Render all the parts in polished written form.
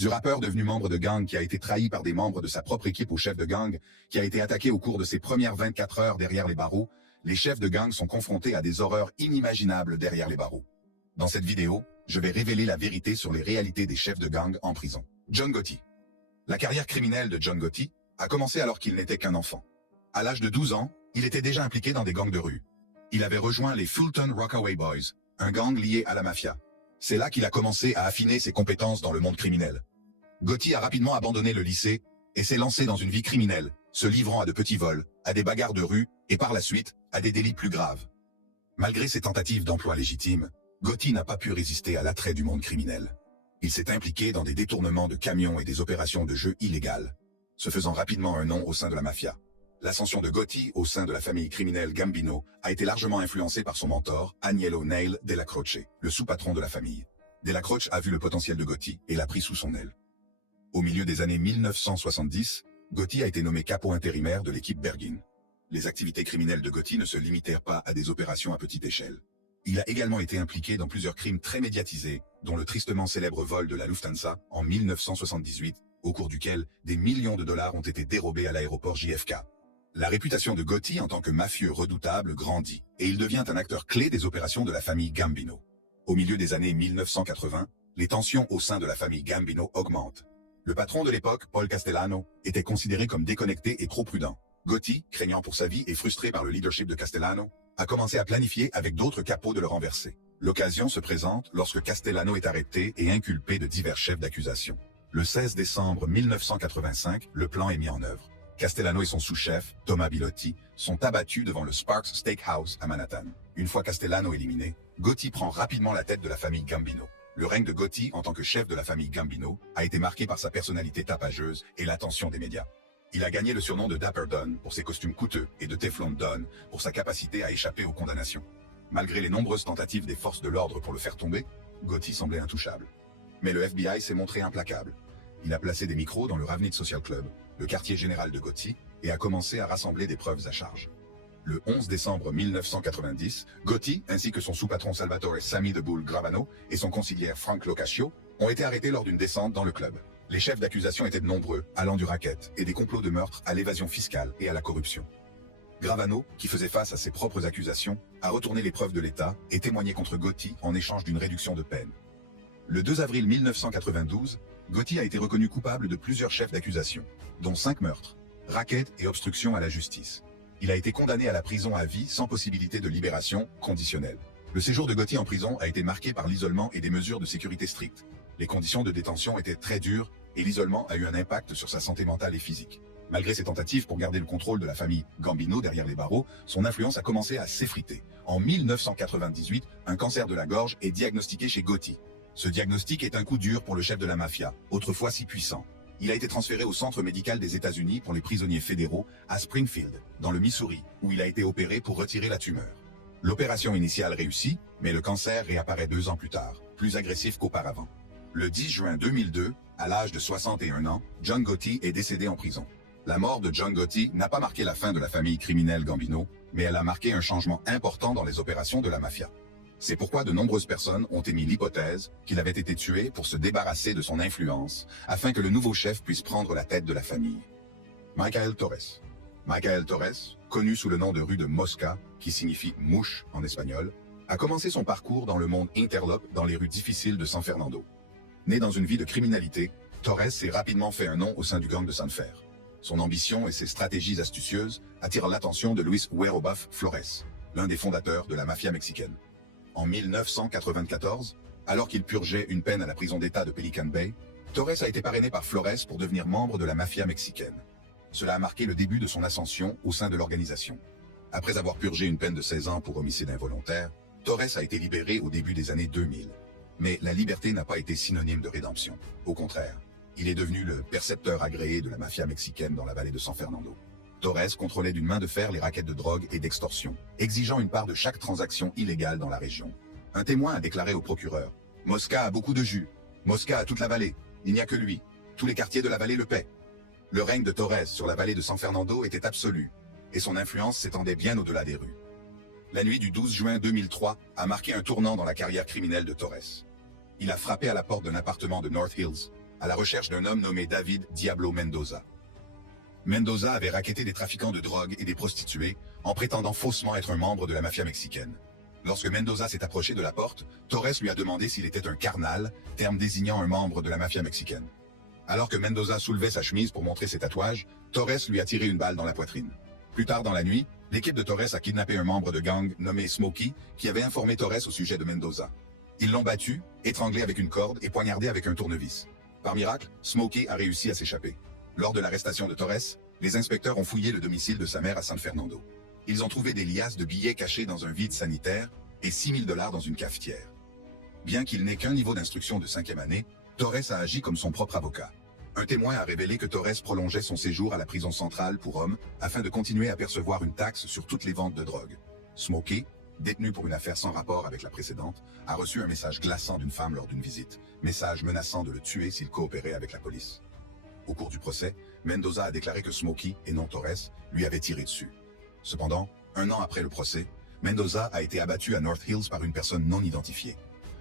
Du rappeur devenu membre de gang qui a été trahi par des membres de sa propre équipe au chef de gang, qui a été attaqué au cours de ses premières 24 heures derrière les barreaux, les chefs de gang sont confrontés à des horreurs inimaginables derrière les barreaux. Dans cette vidéo, je vais révéler la vérité sur les réalités des chefs de gang en prison. John Gotti. La carrière criminelle de John Gotti a commencé alors qu'il n'était qu'un enfant. À l'âge de 12 ans, il était déjà impliqué dans des gangs de rue. Il avait rejoint les Fulton Rockaway Boys, un gang lié à la mafia. C'est là qu'il a commencé à affiner ses compétences dans le monde criminel. Gotti a rapidement abandonné le lycée et s'est lancé dans une vie criminelle, se livrant à de petits vols, à des bagarres de rue et par la suite, à des délits plus graves. Malgré ses tentatives d'emploi légitime, Gotti n'a pas pu résister à l'attrait du monde criminel. Il s'est impliqué dans des détournements de camions et des opérations de jeu illégales, se faisant rapidement un nom au sein de la mafia. L'ascension de Gotti au sein de la famille criminelle Gambino a été largement influencée par son mentor, Agnello Neil Della Croce, le sous-patron de la famille. Della Croce a vu le potentiel de Gotti et l'a pris sous son aile. Au milieu des années 1970, Gotti a été nommé capo intérimaire de l'équipe Bergin. Les activités criminelles de Gotti ne se limitèrent pas à des opérations à petite échelle. Il a également été impliqué dans plusieurs crimes très médiatisés, dont le tristement célèbre vol de la Lufthansa en 1978, au cours duquel des millions de dollars ont été dérobés à l'aéroport JFK. La réputation de Gotti en tant que mafieux redoutable grandit, et il devient un acteur clé des opérations de la famille Gambino. Au milieu des années 1980, les tensions au sein de la famille Gambino augmentent. Le patron de l'époque, Paul Castellano, était considéré comme déconnecté et trop prudent. Gotti, craignant pour sa vie et frustré par le leadership de Castellano, a commencé à planifier avec d'autres capots de le renverser. L'occasion se présente lorsque Castellano est arrêté et inculpé de divers chefs d'accusation. Le 16 décembre 1985, le plan est mis en œuvre. Castellano et son sous-chef, Thomas Bilotti, sont abattus devant le Sparks Steakhouse à Manhattan. Une fois Castellano éliminé, Gotti prend rapidement la tête de la famille Gambino. Le règne de Gotti en tant que chef de la famille Gambino a été marqué par sa personnalité tapageuse et l'attention des médias. Il a gagné le surnom de Dapper Don pour ses costumes coûteux et de Teflon Don pour sa capacité à échapper aux condamnations. Malgré les nombreuses tentatives des forces de l'ordre pour le faire tomber, Gotti semblait intouchable. Mais le FBI s'est montré implacable. Il a placé des micros dans le Ravenite Social Club, le quartier général de Gotti, et a commencé à rassembler des preuves à charge. Le 11 décembre 1990, Gotti, ainsi que son sous-patron Salvatore Sammy de Bull Gravano et son conseiller Frank Locascio, ont été arrêtés lors d'une descente dans le club. Les chefs d'accusation étaient de nombreux, allant du racket et des complots de meurtre à l'évasion fiscale et à la corruption. Gravano, qui faisait face à ses propres accusations, a retourné les preuves de l'État et témoigné contre Gotti en échange d'une réduction de peine. Le 2 avril 1992, Gotti a été reconnu coupable de plusieurs chefs d'accusation, dont 5 meurtres, racket et obstruction à la justice. Il a été condamné à la prison à vie sans possibilité de libération conditionnelle. Le séjour de Gotti en prison a été marqué par l'isolement et des mesures de sécurité strictes. Les conditions de détention étaient très dures et l'isolement a eu un impact sur sa santé mentale et physique. Malgré ses tentatives pour garder le contrôle de la famille Gambino derrière les barreaux, son influence a commencé à s'effriter. En 1998, un cancer de la gorge est diagnostiqué chez Gotti. Ce diagnostic est un coup dur pour le chef de la mafia, autrefois si puissant. Il a été transféré au centre médical des États-Unis pour les prisonniers fédéraux à Springfield, dans le Missouri, où il a été opéré pour retirer la tumeur. L'opération initiale réussit, mais le cancer réapparaît 2 ans plus tard, plus agressif qu'auparavant. Le 10 juin 2002, à l'âge de 61 ans, John Gotti est décédé en prison. La mort de John Gotti n'a pas marqué la fin de la famille criminelle Gambino, mais elle a marqué un changement important dans les opérations de la mafia. C'est pourquoi de nombreuses personnes ont émis l'hypothèse qu'il avait été tué pour se débarrasser de son influence, afin que le nouveau chef puisse prendre la tête de la famille. Michael Torres. Michael Torres, connu sous le nom de rue de Mosca, qui signifie mouche en espagnol, a commencé son parcours dans le monde interlope dans les rues difficiles de San Fernando. Né dans une vie de criminalité, Torres s'est rapidement fait un nom au sein du gang de Sanfer. Son ambition et ses stratégies astucieuses attirent l'attention de Luis Huerobaf Flores, l'un des fondateurs de la mafia mexicaine. En 1994, alors qu'il purgeait une peine à la prison d'État de Pelican Bay, Torres a été parrainé par Flores pour devenir membre de la mafia mexicaine. Cela a marqué le début de son ascension au sein de l'organisation. Après avoir purgé une peine de 16 ans pour homicide involontaire, Torres a été libéré au début des années 2000. Mais la liberté n'a pas été synonyme de rédemption. Au contraire, il est devenu le percepteur agréé de la mafia mexicaine dans la vallée de San Fernando. Torres contrôlait d'une main de fer les rackets de drogue et d'extorsion, exigeant une part de chaque transaction illégale dans la région. Un témoin a déclaré au procureur « Mosca a beaucoup de jus. Mosca a toute la vallée. Il n'y a que lui. Tous les quartiers de la vallée le paient. » Le règne de Torres sur la vallée de San Fernando était absolu, et son influence s'étendait bien au-delà des rues. La nuit du 12 juin 2003 a marqué un tournant dans la carrière criminelle de Torres. Il a frappé à la porte d'un appartement de North Hills, à la recherche d'un homme nommé David Diablo Mendoza. Mendoza avait racketté des trafiquants de drogue et des prostituées en prétendant faussement être un membre de la mafia mexicaine. Lorsque Mendoza s'est approché de la porte, Torres lui a demandé s'il était un carnal, terme désignant un membre de la mafia mexicaine. Alors que Mendoza soulevait sa chemise pour montrer ses tatouages, Torres lui a tiré une balle dans la poitrine. Plus tard dans la nuit, l'équipe de Torres a kidnappé un membre de gang nommé Smokey qui avait informé Torres au sujet de Mendoza. Ils l'ont battu, étranglé avec une corde et poignardé avec un tournevis. Par miracle, Smokey a réussi à s'échapper. Lors de l'arrestation de Torres, les inspecteurs ont fouillé le domicile de sa mère à San Fernando. Ils ont trouvé des liasses de billets cachés dans un vide sanitaire et $6 000 dans une cafetière. Bien qu'il n'ait qu'un niveau d'instruction de 5e année, Torres a agi comme son propre avocat. Un témoin a révélé que Torres prolongeait son séjour à la prison centrale pour hommes afin de continuer à percevoir une taxe sur toutes les ventes de drogue. Smokey, détenu pour une affaire sans rapport avec la précédente, a reçu un message glaçant d'une femme lors d'une visite, message menaçant de le tuer s'il coopérait avec la police. Au cours du procès, Mendoza a déclaré que Smokey, et non Torres, lui avait tiré dessus. Cependant, 1 an après le procès, Mendoza a été abattu à North Hills par une personne non identifiée.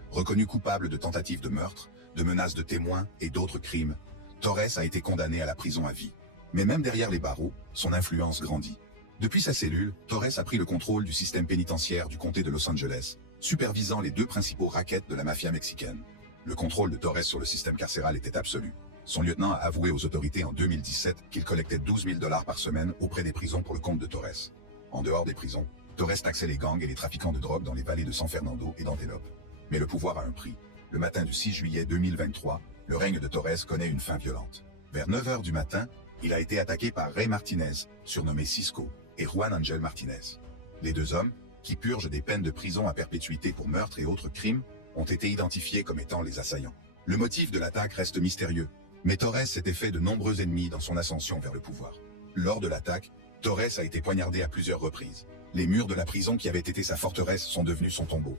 Reconnu coupable de tentative de meurtre, de menaces de témoins et d'autres crimes, Torres a été condamné à la prison à vie. Mais même derrière les barreaux, son influence grandit. Depuis sa cellule, Torres a pris le contrôle du système pénitentiaire du comté de Los Angeles, supervisant les 2 principaux rackets de la mafia mexicaine. Le contrôle de Torres sur le système carcéral était absolu. Son lieutenant a avoué aux autorités en 2017 qu'il collectait $12 000 par semaine auprès des prisons pour le compte de Torres. En dehors des prisons, Torres taxait les gangs et les trafiquants de drogue dans les vallées de San Fernando et d'Antelope. Mais le pouvoir a un prix. Le matin du 6 juillet 2023, le règne de Torres connaît une fin violente. Vers 9 h du matin, il a été attaqué par Ray Martinez, surnommé Cisco, et Juan Angel Martinez. Les 2 hommes, qui purgent des peines de prison à perpétuité pour meurtre et autres crimes, ont été identifiés comme étant les assaillants. Le motif de l'attaque reste mystérieux, mais Torres s'était fait de nombreux ennemis dans son ascension vers le pouvoir. Lors de l'attaque, Torres a été poignardé à plusieurs reprises. Les murs de la prison qui avaient été sa forteresse sont devenus son tombeau.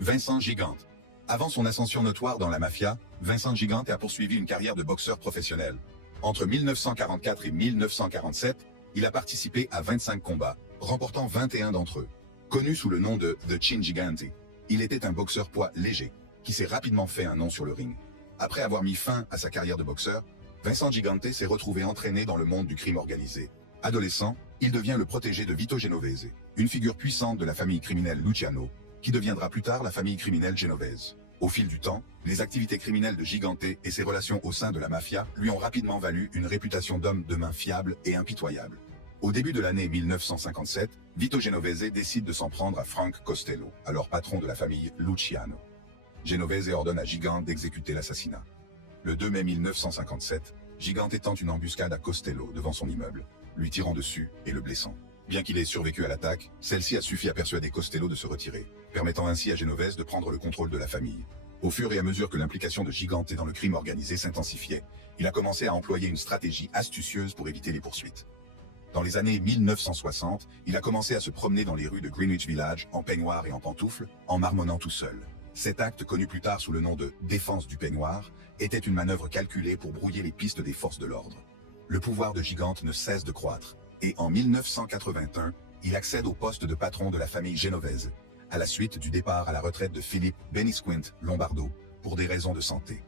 Vincent Gigante. Avant son ascension notoire dans la mafia, Vincent Gigante a poursuivi une carrière de boxeur professionnel. Entre 1944 et 1947, il a participé à 25 combats, remportant 21 d'entre eux. Connu sous le nom de The Chin Gigante, il était un boxeur poids léger, qui s'est rapidement fait un nom sur le ring. Après avoir mis fin à sa carrière de boxeur, Vincent Gigante s'est retrouvé entraîné dans le monde du crime organisé. Adolescent, il devient le protégé de Vito Genovese, une figure puissante de la famille criminelle Luciano, qui deviendra plus tard la famille criminelle Genovese. Au fil du temps, les activités criminelles de Gigante et ses relations au sein de la mafia lui ont rapidement valu une réputation d'homme de main fiable et impitoyable. Au début de l'année 1957, Vito Genovese décide de s'en prendre à Frank Costello, alors patron de la famille Luciano. Genovese ordonne à Gigante d'exécuter l'assassinat. Le 2 mai 1957, Gigante tente une embuscade à Costello devant son immeuble, lui tirant dessus et le blessant. Bien qu'il ait survécu à l'attaque, celle-ci a suffi à persuader Costello de se retirer, permettant ainsi à Genovese de prendre le contrôle de la famille. Au fur et à mesure que l'implication de Gigante dans le crime organisé s'intensifiait, il a commencé à employer une stratégie astucieuse pour éviter les poursuites. Dans les années 1960, il a commencé à se promener dans les rues de Greenwich Village en peignoir et en pantoufles, en marmonnant tout seul. Cet acte, connu plus tard sous le nom de « défense du peignoir », était une manœuvre calculée pour brouiller les pistes des forces de l'ordre. Le pouvoir de Gigante ne cesse de croître, et en 1981, il accède au poste de patron de la famille Genovese, à la suite du départ à la retraite de Philippe Benisquint Lombardo, pour des raisons de santé.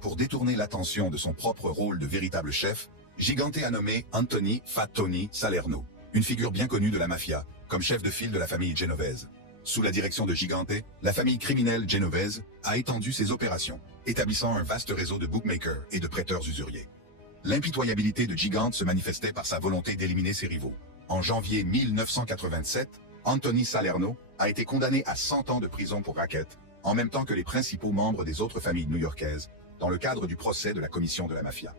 Pour détourner l'attention de son propre rôle de véritable chef, Gigante a nommé Anthony Fat Tony Salerno, une figure bien connue de la mafia, comme chef de file de la famille Genovese. Sous la direction de Gigante, la famille criminelle Genovese a étendu ses opérations, établissant un vaste réseau de bookmakers et de prêteurs usuriers. L'impitoyabilité de Gigante se manifestait par sa volonté d'éliminer ses rivaux. En janvier 1987, Anthony Salerno a été condamné à 100 ans de prison pour racket, en même temps que les principaux membres des autres familles new-yorkaises, dans le cadre du procès de la commission de la mafia.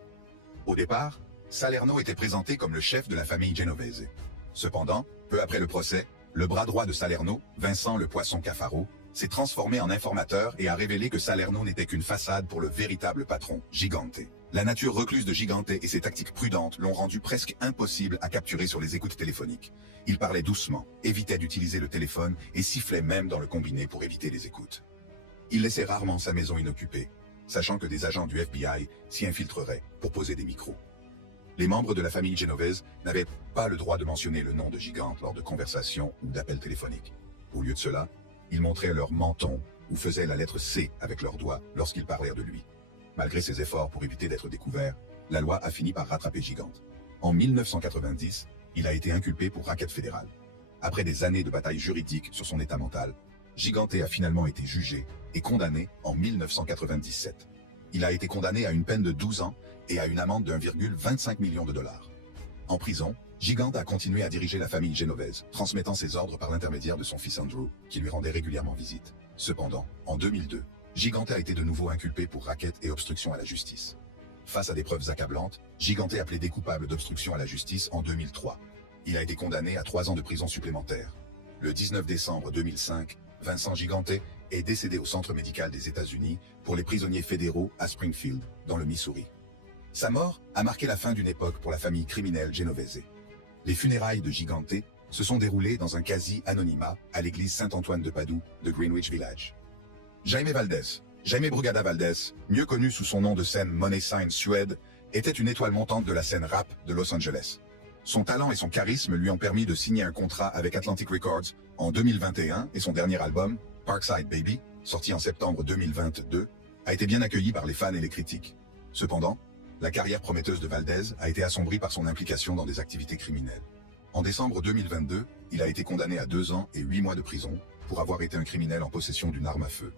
Au départ, Salerno était présenté comme le chef de la famille Genovese. Cependant, peu après le procès, le bras droit de Salerno, Vincent le Poisson Cafaro, s'est transformé en informateur et a révélé que Salerno n'était qu'une façade pour le véritable patron, Gigante. La nature recluse de Gigante et ses tactiques prudentes l'ont rendu presque impossible à capturer sur les écoutes téléphoniques. Il parlait doucement, évitait d'utiliser le téléphone et sifflait même dans le combiné pour éviter les écoutes. Il laissait rarement sa maison inoccupée, sachant que des agents du FBI s'y infiltreraient pour poser des micros. Les membres de la famille Genovese n'avaient pas le droit de mentionner le nom de Gigante lors de conversations ou d'appels téléphoniques. Au lieu de cela, ils montraient leur menton ou faisaient la lettre C avec leurs doigts lorsqu'ils parlèrent de lui. Malgré ses efforts pour éviter d'être découvert, la loi a fini par rattraper Gigante. En 1990, il a été inculpé pour racket fédéral. Après des années de bataille juridique sur son état mental, Gigante a finalement été jugé et condamné en 1997. Il a été condamné à une peine de 12 ans et à une amende d'1,25 million de dollars. En prison, Gigante a continué à diriger la famille génovaise, transmettant ses ordres par l'intermédiaire de son fils Andrew, qui lui rendait régulièrement visite. Cependant, en 2002, Gigante a été de nouveau inculpé pour racket et obstruction à la justice. Face à des preuves accablantes, Gigante a plaidé coupable d'obstruction à la justice en 2003. Il a été condamné à 3 ans de prison supplémentaire. Le 19 décembre 2005, Vincent Gigante est décédé au Centre médical des États-Unis pour les prisonniers fédéraux à Springfield, dans le Missouri. Sa mort a marqué la fin d'une époque pour la famille criminelle genovese. Les funérailles de Gigante se sont déroulées dans un quasi-anonymat à l'église Saint-Antoine de Padoue de Greenwich Village. Jaime Valdez, Jaime Brugada Valdez, mieux connu sous son nom de scène Money Sign Suede, était une étoile montante de la scène rap de Los Angeles. Son talent et son charisme lui ont permis de signer un contrat avec Atlantic Records en 2021 et son dernier album, Parkside Baby, sorti en septembre 2022, a été bien accueilli par les fans et les critiques. Cependant, la carrière prometteuse de Valdez a été assombrie par son implication dans des activités criminelles. En décembre 2022, il a été condamné à 2 ans et 8 mois de prison pour avoir été un criminel en possession d'une arme à feu.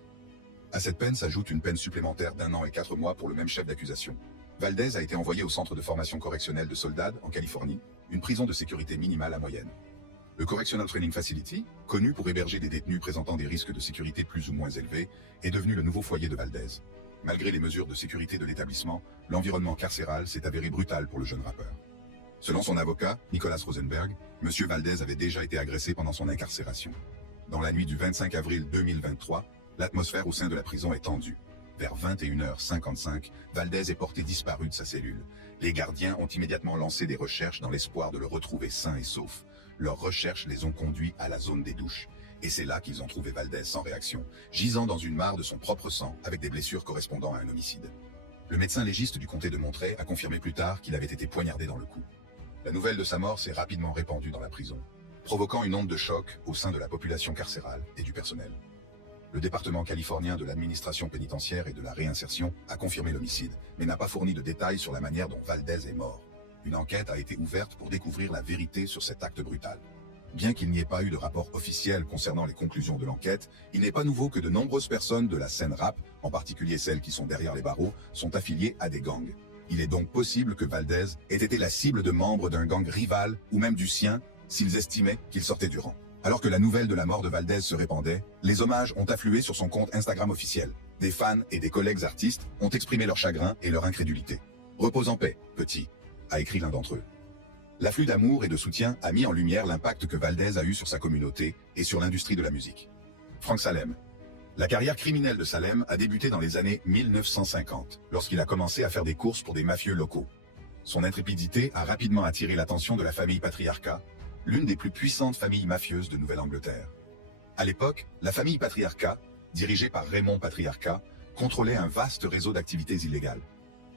À cette peine s'ajoute une peine supplémentaire d'1 an et 4 mois pour le même chef d'accusation. Valdez a été envoyé au centre de formation correctionnelle de Soledad, en Californie, une prison de sécurité minimale à moyenne. Le Correctional Training Facility, connu pour héberger des détenus présentant des risques de sécurité plus ou moins élevés, est devenu le nouveau foyer de Valdez. Malgré les mesures de sécurité de l'établissement, l'environnement carcéral s'est avéré brutal pour le jeune rappeur. Selon son avocat, Nicolas Rosenberg, M. Valdez avait déjà été agressé pendant son incarcération. Dans la nuit du 25 avril 2023, l'atmosphère au sein de la prison est tendue. Vers 21h55, Valdez est porté disparu de sa cellule. Les gardiens ont immédiatement lancé des recherches dans l'espoir de le retrouver sain et sauf. Leurs recherches les ont conduits à la zone des douches. Et c'est là qu'ils ont trouvé Valdez sans réaction, gisant dans une mare de son propre sang avec des blessures correspondant à un homicide. Le médecin légiste du comté de Monterey a confirmé plus tard qu'il avait été poignardé dans le cou. La nouvelle de sa mort s'est rapidement répandue dans la prison, provoquant une onde de choc au sein de la population carcérale et du personnel. Le département californien de l'administration pénitentiaire et de la réinsertion a confirmé l'homicide, mais n'a pas fourni de détails sur la manière dont Valdez est mort. Une enquête a été ouverte pour découvrir la vérité sur cet acte brutal. Bien qu'il n'y ait pas eu de rapport officiel concernant les conclusions de l'enquête, il n'est pas nouveau que de nombreuses personnes de la scène rap, en particulier celles qui sont derrière les barreaux, sont affiliées à des gangs. Il est donc possible que Valdez ait été la cible de membres d'un gang rival ou même du sien, s'ils estimaient qu'il sortait du rang. Alors que la nouvelle de la mort de Valdez se répandait, les hommages ont afflué sur son compte Instagram officiel. Des fans et des collègues artistes ont exprimé leur chagrin et leur incrédulité. « Repose en paix, petit », a écrit l'un d'entre eux. L'afflux d'amour et de soutien a mis en lumière l'impact que Valdez a eu sur sa communauté et sur l'industrie de la musique. Frank Salem. La carrière criminelle de Salem a débuté dans les années 1950, lorsqu'il a commencé à faire des courses pour des mafieux locaux. Son intrépidité a rapidement attiré l'attention de la famille Patriarca, l'une des plus puissantes familles mafieuses de Nouvelle-Angleterre. À l'époque, la famille Patriarca, dirigée par Raymond Patriarca, contrôlait un vaste réseau d'activités illégales.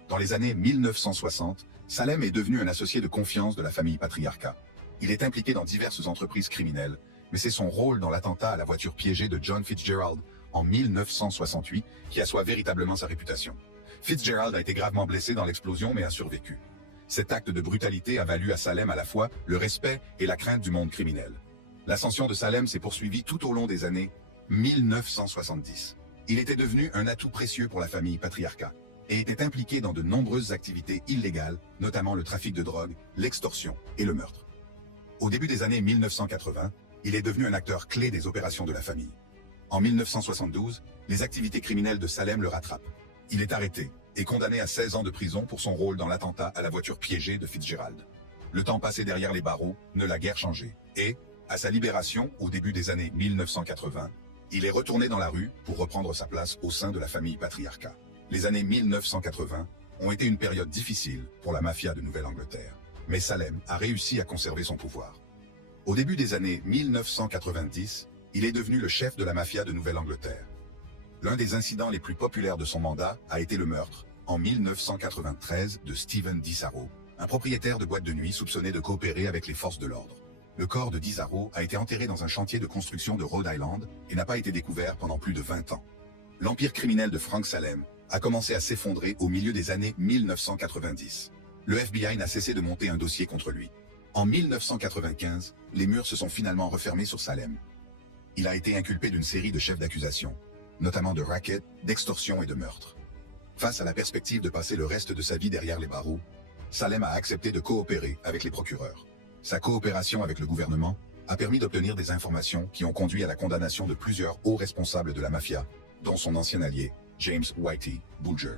Dans les années 1960, Salem est devenu un associé de confiance de la famille Patriarca. Il est impliqué dans diverses entreprises criminelles, mais c'est son rôle dans l'attentat à la voiture piégée de John Fitzgerald en 1968 qui assoit véritablement sa réputation. Fitzgerald a été gravement blessé dans l'explosion mais a survécu. Cet acte de brutalité a valu à Salem à la fois le respect et la crainte du monde criminel. L'ascension de Salem s'est poursuivie tout au long des années 1970. Il était devenu un atout précieux pour la famille Patriarca et était impliqué dans de nombreuses activités illégales, notamment le trafic de drogue, l'extorsion et le meurtre. Au début des années 1980, il est devenu un acteur clé des opérations de la famille. En 1972, les activités criminelles de Salem le rattrapent. Il est arrêté et condamné à 16 ans de prison pour son rôle dans l'attentat à la voiture piégée de Fitzgerald. Le temps passé derrière les barreaux ne l'a guère changé et, à sa libération au début des années 1980, il est retourné dans la rue pour reprendre sa place au sein de la famille Patriarca. Les années 1980 ont été une période difficile pour la mafia de Nouvelle-Angleterre, mais Salem a réussi à conserver son pouvoir. Au début des années 1990, il est devenu le chef de la mafia de Nouvelle-Angleterre. L'un des incidents les plus populaires de son mandat a été le meurtre, en 1993, de Steven DiSarro, un propriétaire de boîte de nuit soupçonné de coopérer avec les forces de l'ordre. Le corps de DiSarro a été enterré dans un chantier de construction de Rhode Island et n'a pas été découvert pendant plus de 20 ans. L'empire criminel de Frank Salem a commencé à s'effondrer au milieu des années 1990. Le FBI n'a cessé de monter un dossier contre lui. En 1995, les murs se sont finalement refermés sur Salem. Il a été inculpé d'une série de chefs d'accusation, notamment de racket, d'extorsion et de meurtre. Face à la perspective de passer le reste de sa vie derrière les barreaux, Salem a accepté de coopérer avec les procureurs. Sa coopération avec le gouvernement a permis d'obtenir des informations qui ont conduit à la condamnation de plusieurs hauts responsables de la mafia, dont son ancien allié, James Whitey Bulger.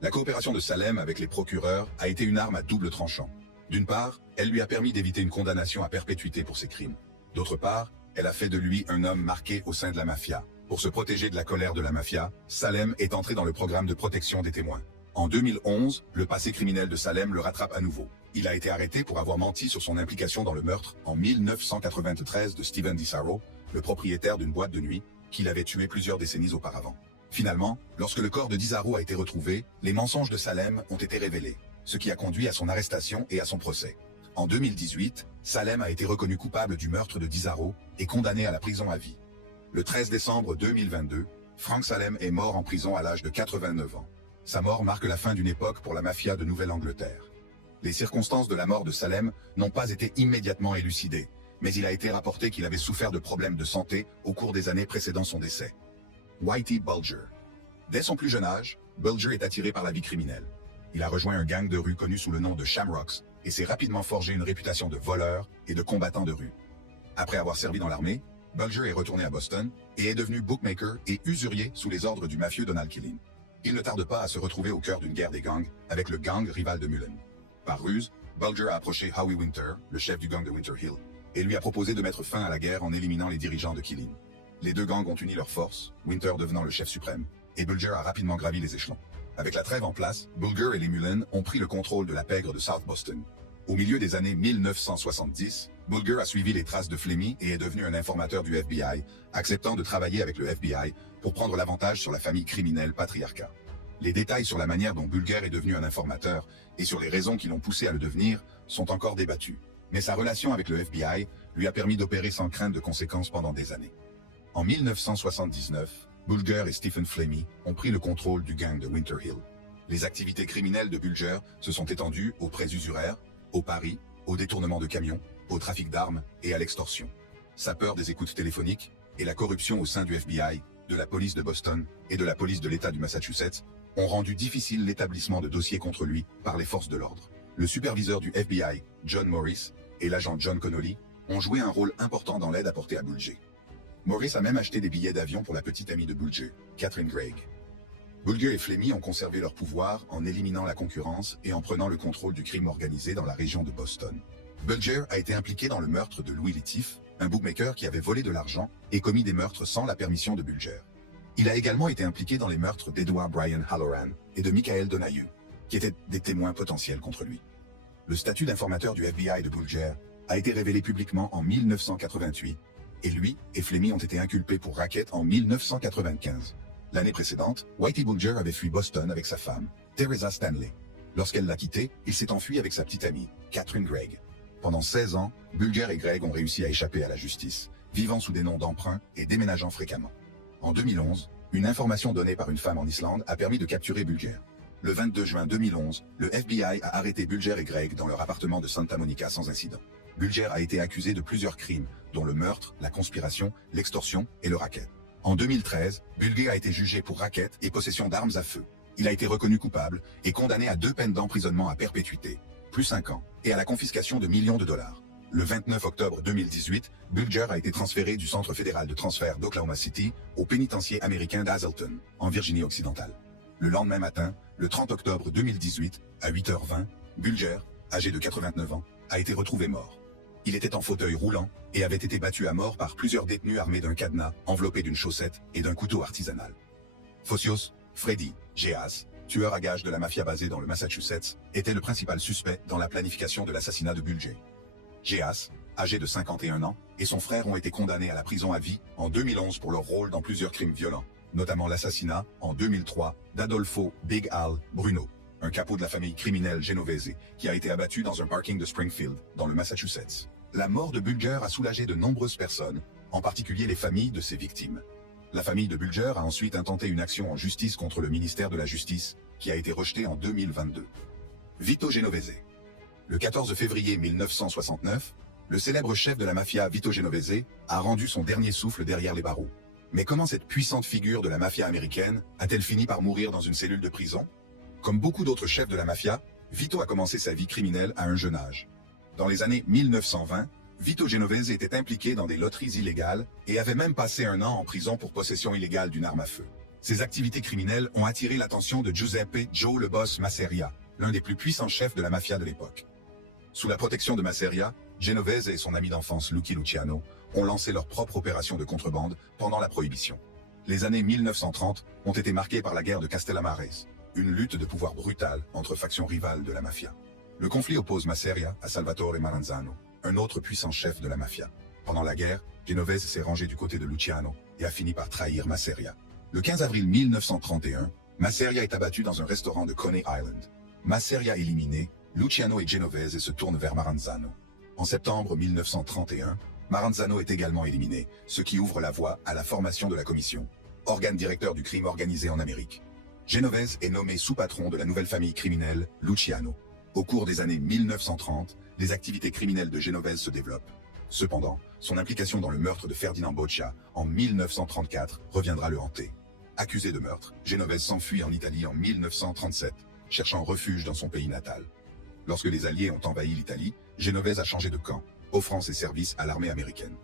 La coopération de Salem avec les procureurs a été une arme à double tranchant. D'une part, elle lui a permis d'éviter une condamnation à perpétuité pour ses crimes. D'autre part, elle a fait de lui un homme marqué au sein de la mafia. Pour se protéger de la colère de la mafia, Salem est entré dans le programme de protection des témoins. En 2011, le passé criminel de Salem le rattrape à nouveau. Il a été arrêté pour avoir menti sur son implication dans le meurtre en 1993 de Steven DiSarro, le propriétaire d'une boîte de nuit, qu'il avait tué plusieurs décennies auparavant. Finalement, lorsque le corps de DiSarro a été retrouvé, les mensonges de Salem ont été révélés, ce qui a conduit à son arrestation et à son procès. En 2018, Salem a été reconnu coupable du meurtre de DiSarro et condamné à la prison à vie. Le 13 décembre 2022, Frank Salem est mort en prison à l'âge de 89 ans. Sa mort marque la fin d'une époque pour la mafia de Nouvelle-Angleterre. Les circonstances de la mort de Salem n'ont pas été immédiatement élucidées, mais il a été rapporté qu'il avait souffert de problèmes de santé au cours des années précédant son décès. Whitey Bulger. Dès son plus jeune âge, Bulger est attiré par la vie criminelle. Il a rejoint un gang de rue connu sous le nom de Shamrocks et s'est rapidement forgé une réputation de voleur et de combattant de rue. Après avoir servi dans l'armée, Bulger est retourné à Boston et est devenu bookmaker et usurier sous les ordres du mafieux Donald Killin. Il ne tarde pas à se retrouver au cœur d'une guerre des gangs avec le gang rival de Mullen. Par ruse, Bulger a approché Howie Winter, le chef du gang de Winter Hill, et lui a proposé de mettre fin à la guerre en éliminant les dirigeants de Killin. Les deux gangs ont uni leurs forces, Winter devenant le chef suprême, et Bulger a rapidement gravi les échelons. Avec la trêve en place, Bulger et les Mullen ont pris le contrôle de la pègre de South Boston. Au milieu des années 1970, Bulger a suivi les traces de Flemmy et est devenu un informateur du FBI, acceptant de travailler avec le FBI pour prendre l'avantage sur la famille criminelle Patriarcat. Les détails sur la manière dont Bulger est devenu un informateur et sur les raisons qui l'ont poussé à le devenir sont encore débattus. Mais sa relation avec le FBI lui a permis d'opérer sans crainte de conséquences pendant des années. En 1979, Bulger et Stephen Flemmy ont pris le contrôle du gang de Winter Hill. Les activités criminelles de Bulger se sont étendues aux prêts usuraires, aux paris, au détournement de camions, au trafic d'armes et à l'extorsion. Sa peur des écoutes téléphoniques et la corruption au sein du FBI, de la police de Boston et de la police de l'État du Massachusetts ont rendu difficile l'établissement de dossiers contre lui par les forces de l'ordre. Le superviseur du FBI, John Morris, et l'agent John Connolly ont joué un rôle important dans l'aide apportée à Bulger. Morris a même acheté des billets d'avion pour la petite amie de Bulger, Catherine Gregg. Bulger et Flemmy ont conservé leur pouvoir en éliminant la concurrence et en prenant le contrôle du crime organisé dans la région de Boston. Bulger a été impliqué dans le meurtre de Louis Litif, un bookmaker qui avait volé de l'argent et commis des meurtres sans la permission de Bulger. Il a également été impliqué dans les meurtres d'Edward Brian Halloran et de Michael Donahue, qui étaient des témoins potentiels contre lui. Le statut d'informateur du FBI de Bulger a été révélé publiquement en 1988, et lui et Flemmy ont été inculpés pour racket en 1995. L'année précédente, Whitey Bulger avait fui Boston avec sa femme, Teresa Stanley. Lorsqu'elle l'a quitté, il s'est enfui avec sa petite amie, Catherine Gregg. Pendant 16 ans, Bulger et Gregg ont réussi à échapper à la justice, vivant sous des noms d'emprunt et déménageant fréquemment. En 2011, une information donnée par une femme en Islande a permis de capturer Bulger. Le 22 juin 2011, le FBI a arrêté Bulger et Gregg dans leur appartement de Santa Monica sans incident. Bulger a été accusé de plusieurs crimes, dont le meurtre, la conspiration, l'extorsion et le racket. En 2013, Bulger a été jugé pour racket et possession d'armes à feu. Il a été reconnu coupable et condamné à 2 peines d'emprisonnement à perpétuité, plus 5 ans, et à la confiscation de millions de dollars. Le 29 octobre 2018, Bulger a été transféré du Centre fédéral de transfert d'Oklahoma City au pénitencier américain d'Hazleton, en Virginie-Occidentale. Le lendemain matin, le 30 octobre 2018, à 8h20, Bulger, âgé de 89 ans, a été retrouvé mort. Il était en fauteuil roulant et avait été battu à mort par plusieurs détenus armés d'un cadenas, enveloppé d'une chaussette et d'un couteau artisanal. Fossios, Freddy Geas, tueur à gages de la mafia basée dans le Massachusetts, était le principal suspect dans la planification de l'assassinat de Bulger. Geas, âgé de 51 ans, et son frère ont été condamnés à la prison à vie en 2011 pour leur rôle dans plusieurs crimes violents, notamment l'assassinat, en 2003, d'Adolfo Big Al Bruno, un capot de la famille criminelle genovese, qui a été abattu dans un parking de Springfield, dans le Massachusetts. La mort de Bulger a soulagé de nombreuses personnes, en particulier les familles de ses victimes. La famille de Bulger a ensuite intenté une action en justice contre le ministère de la Justice, qui a été rejetée en 2022. Vito Genovese. Le 14 février 1969, le célèbre chef de la mafia Vito Genovese a rendu son dernier souffle derrière les barreaux. Mais comment cette puissante figure de la mafia américaine a-t-elle fini par mourir dans une cellule de prison? Comme beaucoup d'autres chefs de la mafia, Vito a commencé sa vie criminelle à un jeune âge. Dans les années 1920, Vito Genovese était impliqué dans des loteries illégales et avait même passé 1 an en prison pour possession illégale d'une arme à feu. Ses activités criminelles ont attiré l'attention de Giuseppe Joe le Boss Masseria, l'un des plus puissants chefs de la mafia de l'époque. Sous la protection de Masseria, Genovese et son ami d'enfance Lucky Luciano ont lancé leur propre opération de contrebande pendant la Prohibition. Les années 1930 ont été marquées par la guerre de Castellammare, une lutte de pouvoir brutale entre factions rivales de la mafia. Le conflit oppose Masseria à Salvatore Maranzano, un autre puissant chef de la mafia. Pendant la guerre, Genovese s'est rangé du côté de Luciano et a fini par trahir Masseria. Le 15 avril 1931, Masseria est abattu dans un restaurant de Coney Island. Masseria éliminé, Luciano et Genovese se tournent vers Maranzano. En septembre 1931, Maranzano est également éliminé, ce qui ouvre la voie à la formation de la commission, organe directeur du crime organisé en Amérique. Genovese est nommé sous-patron de la nouvelle famille criminelle Luciano. Au cours des années 1930, les activités criminelles de Genovese se développent. Cependant, son implication dans le meurtre de Ferdinand Boccia en 1934 reviendra le hanter. Accusé de meurtre, Genovese s'enfuit en Italie en 1937, cherchant refuge dans son pays natal. Lorsque les Alliés ont envahi l'Italie, Genovese a changé de camp, offrant ses services à l'armée américaine.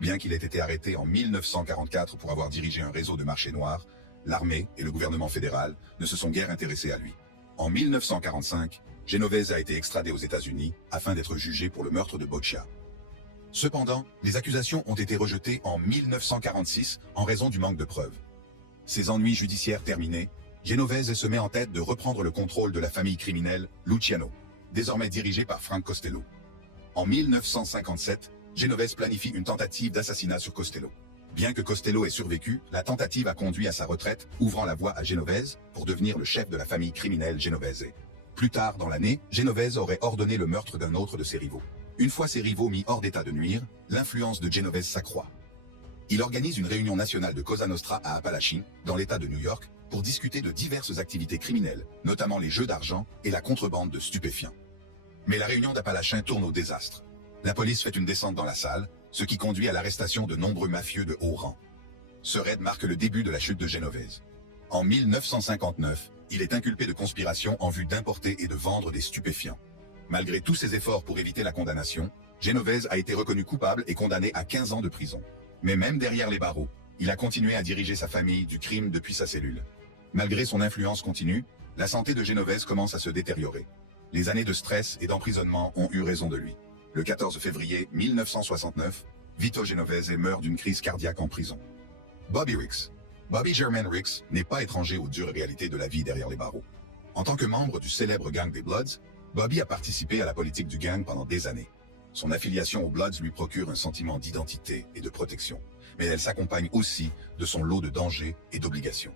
Bien qu'il ait été arrêté en 1944 pour avoir dirigé un réseau de marché noir, l'armée et le gouvernement fédéral ne se sont guère intéressés à lui. En 1945, Genovese a été extradé aux États-Unis afin d'être jugé pour le meurtre de Boccia. Cependant, les accusations ont été rejetées en 1946 en raison du manque de preuves. Ses ennuis judiciaires terminés, Genovese se met en tête de reprendre le contrôle de la famille criminelle Luciano, désormais dirigée par Frank Costello. En 1957, Genovese planifie une tentative d'assassinat sur Costello. Bien que Costello ait survécu, la tentative a conduit à sa retraite, ouvrant la voie à Genovese pour devenir le chef de la famille criminelle Genovese. Plus tard dans l'année, Genovese aurait ordonné le meurtre d'un autre de ses rivaux. Une fois ses rivaux mis hors d'état de nuire, l'influence de Genovese s'accroît. Il organise une réunion nationale de Cosa Nostra à Apalachee, dans l'État de New York, pour discuter de diverses activités criminelles, notamment les jeux d'argent et la contrebande de stupéfiants. Mais la réunion d'Appalachia tourne au désastre. La police fait une descente dans la salle, ce qui conduit à l'arrestation de nombreux mafieux de haut rang. Ce raid marque le début de la chute de Genovese. En 1959, il est inculpé de conspiration en vue d'importer et de vendre des stupéfiants. Malgré tous ses efforts pour éviter la condamnation, Genovese a été reconnu coupable et condamné à 15 ans de prison. Mais même derrière les barreaux, il a continué à diriger sa famille du crime depuis sa cellule. Malgré son influence continue, la santé de Genovese commence à se détériorer. Les années de stress et d'emprisonnement ont eu raison de lui. Le 14 février 1969, Vito Genovese meurt d'une crise cardiaque en prison. Bobby Ricks. Bobby German Ricks n'est pas étranger aux dures réalités de la vie derrière les barreaux. En tant que membre du célèbre gang des Bloods, Bobby a participé à la politique du gang pendant des années. Son affiliation aux Bloods lui procure un sentiment d'identité et de protection, mais elle s'accompagne aussi de son lot de dangers et d'obligations.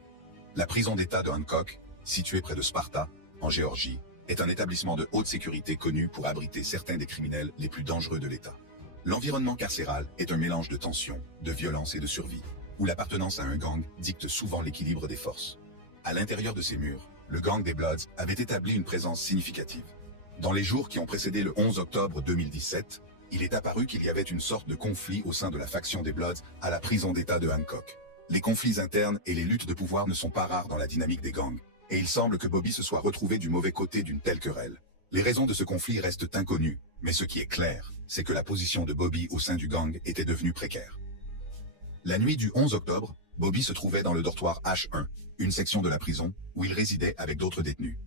La prison d'État de Hancock, située près de Sparta, en Géorgie, est un établissement de haute sécurité connu pour abriter certains des criminels les plus dangereux de l'État. L'environnement carcéral est un mélange de tension, de violence et de survie, où l'appartenance à un gang dicte souvent l'équilibre des forces. À l'intérieur de ces murs, le gang des Bloods avait établi une présence significative. Dans les jours qui ont précédé le 11 octobre 2017, il est apparu qu'il y avait une sorte de conflit au sein de la faction des Bloods à la prison d'État de Hancock. Les conflits internes et les luttes de pouvoir ne sont pas rares dans la dynamique des gangs, et il semble que Bobby se soit retrouvé du mauvais côté d'une telle querelle. Les raisons de ce conflit restent inconnues, mais ce qui est clair, c'est que la position de Bobby au sein du gang était devenue précaire. La nuit du 11 octobre, Bobby se trouvait dans le dortoir H1, une section de la prison, où il résidait avec d'autres détenus.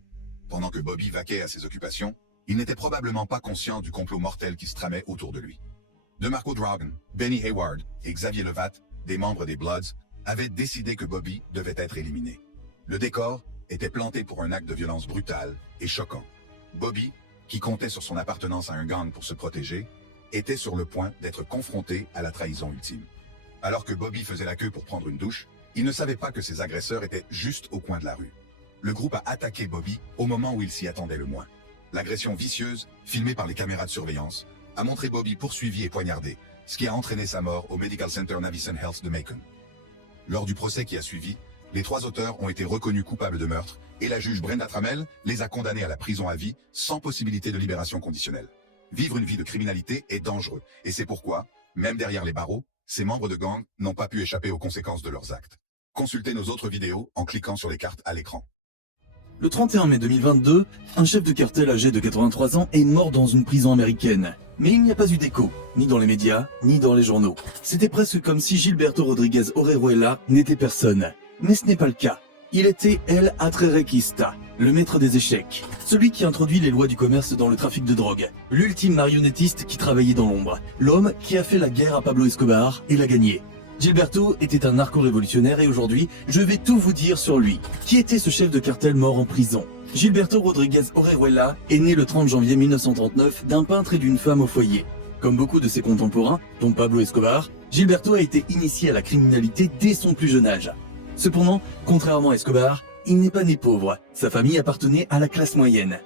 Pendant que Bobby vaquait à ses occupations, il n'était probablement pas conscient du complot mortel qui se tramait autour de lui. DeMarco Dragon, Benny Hayward et Xavier Levat, des membres des Bloods, avaient décidé que Bobby devait être éliminé. Le décor était planté pour un acte de violence brutal et choquant. Bobby, qui comptait sur son appartenance à un gang pour se protéger, était sur le point d'être confronté à la trahison ultime. Alors que Bobby faisait la queue pour prendre une douche, il ne savait pas que ses agresseurs étaient juste au coin de la rue. Le groupe a attaqué Bobby au moment où il s'y attendait le moins. L'agression vicieuse, filmée par les caméras de surveillance, a montré Bobby poursuivi et poignardé, ce qui a entraîné sa mort au Medical Center Navicent Health de Macon. Lors du procès qui a suivi, les 3 auteurs ont été reconnus coupables de meurtre et la juge Brenda Trammell les a condamnés à la prison à vie sans possibilité de libération conditionnelle. Vivre une vie de criminalité est dangereux et c'est pourquoi, même derrière les barreaux, ces membres de gang n'ont pas pu échapper aux conséquences de leurs actes. Consultez nos autres vidéos en cliquant sur les cartes à l'écran. Le 31 mai 2022, un chef de cartel âgé de 83 ans est mort dans une prison américaine. Mais il n'y a pas eu d'écho, ni dans les médias, ni dans les journaux. C'était presque comme si Gilberto Rodriguez Orejuela n'était personne. Mais ce n'est pas le cas. Il était El Atrerequista, le maître des échecs, celui qui introduit les lois du commerce dans le trafic de drogue, l'ultime marionnettiste qui travaillait dans l'ombre, l'homme qui a fait la guerre à Pablo Escobar et l'a gagné. Gilberto était un narco-révolutionnaire et aujourd'hui, je vais tout vous dire sur lui. Qui était ce chef de cartel mort en prison? Gilberto Rodriguez Orejuela est né le 30 janvier 1939 d'un peintre et d'une femme au foyer. Comme beaucoup de ses contemporains, dont Pablo Escobar, Gilberto a été initié à la criminalité dès son plus jeune âge. Cependant, contrairement à Escobar, il n'est pas né pauvre, sa famille appartenait à la classe moyenne.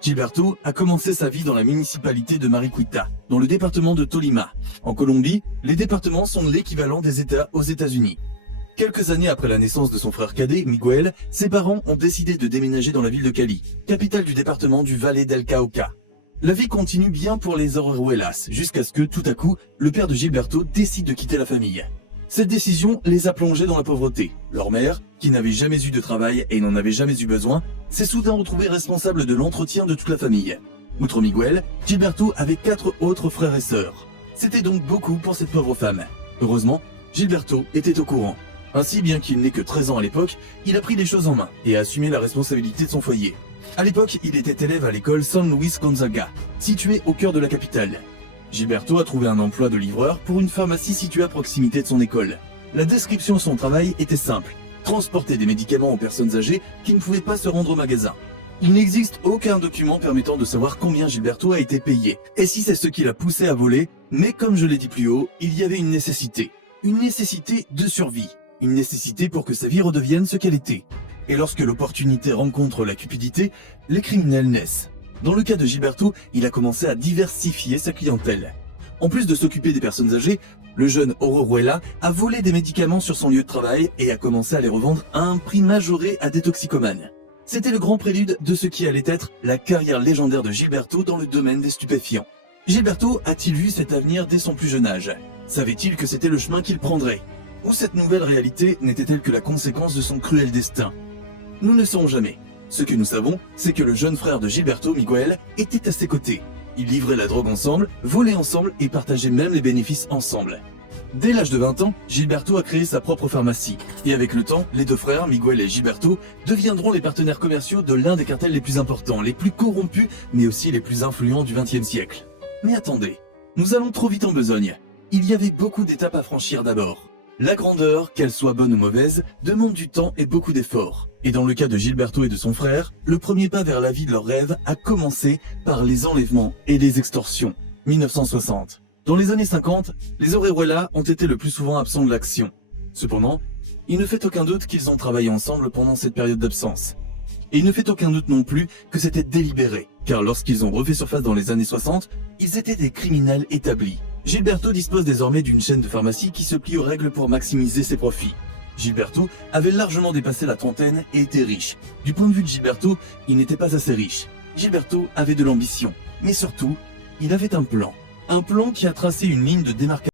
Gilberto a commencé sa vie dans la municipalité de Mariquita, dans le département de Tolima. En Colombie, les départements sont l'équivalent des États aux États-Unis. Quelques années après la naissance de son frère cadet, Miguel, ses parents ont décidé de déménager dans la ville de Cali, capitale du département du Valle del Cauca. La vie continue bien pour les Orejuelas, jusqu'à ce que, tout à coup, le père de Gilberto décide de quitter la famille. Cette décision les a plongés dans la pauvreté. Leur mère, qui n'avait jamais eu de travail et n'en avait jamais eu besoin, s'est soudain retrouvée responsable de l'entretien de toute la famille. Outre Miguel, Gilberto avait 4 autres frères et sœurs. C'était donc beaucoup pour cette pauvre femme. Heureusement, Gilberto était au courant. Ainsi, bien qu'il n'ait que 13 ans à l'époque, il a pris les choses en main et a assumé la responsabilité de son foyer. À l'époque, il était élève à l'école San Luis Gonzaga, située au cœur de la capitale. Gilberto a trouvé un emploi de livreur pour une pharmacie située à proximité de son école. La description de son travail était simple: transporter des médicaments aux personnes âgées qui ne pouvaient pas se rendre au magasin. Il n'existe aucun document permettant de savoir combien Gilberto a été payé, et si c'est ce qui l'a poussé à voler, mais comme je l'ai dit plus haut, il y avait une nécessité de survie, une nécessité pour que sa vie redevienne ce qu'elle était. Et lorsque l'opportunité rencontre la cupidité, les criminels naissent. Dans le cas de Gilberto, il a commencé à diversifier sa clientèle. En plus de s'occuper des personnes âgées, le jeune Orejuela a volé des médicaments sur son lieu de travail et a commencé à les revendre à un prix majoré à des toxicomanes. C'était le grand prélude de ce qui allait être la carrière légendaire de Gilberto dans le domaine des stupéfiants. Gilberto a-t-il vu cet avenir dès son plus jeune âge? Savait-il que c'était le chemin qu'il prendrait? Ou cette nouvelle réalité n'était-elle que la conséquence de son cruel destin? Nous ne le saurons jamais. Ce que nous savons, c'est que le jeune frère de Gilberto, Miguel, était à ses côtés. Ils livraient la drogue ensemble, volaient ensemble et partageaient même les bénéfices ensemble. Dès l'âge de 20 ans, Gilberto a créé sa propre pharmacie. Et avec le temps, les 2 frères, Miguel et Gilberto, deviendront les partenaires commerciaux de l'un des cartels les plus importants, les plus corrompus, mais aussi les plus influents du XXe siècle. Mais attendez, nous allons trop vite en besogne. Il y avait beaucoup d'étapes à franchir d'abord. La grandeur, qu'elle soit bonne ou mauvaise, demande du temps et beaucoup d'efforts. Et dans le cas de Gilberto et de son frère, le premier pas vers la vie de leurs rêves a commencé par les enlèvements et les extorsions. 1960. Dans les années 50, les Orejuela ont été le plus souvent absents de l'action. Cependant, il ne fait aucun doute qu'ils ont travaillé ensemble pendant cette période d'absence. Et il ne fait aucun doute non plus que c'était délibéré, car lorsqu'ils ont refait surface dans les années 60, ils étaient des criminels établis. Gilberto dispose désormais d'une chaîne de pharmacie qui se plie aux règles pour maximiser ses profits. Gilberto avait largement dépassé la trentaine et était riche. Du point de vue de Gilberto, il n'était pas assez riche. Gilberto avait de l'ambition, mais surtout, il avait un plan. Un plan qui a tracé une ligne de démarcation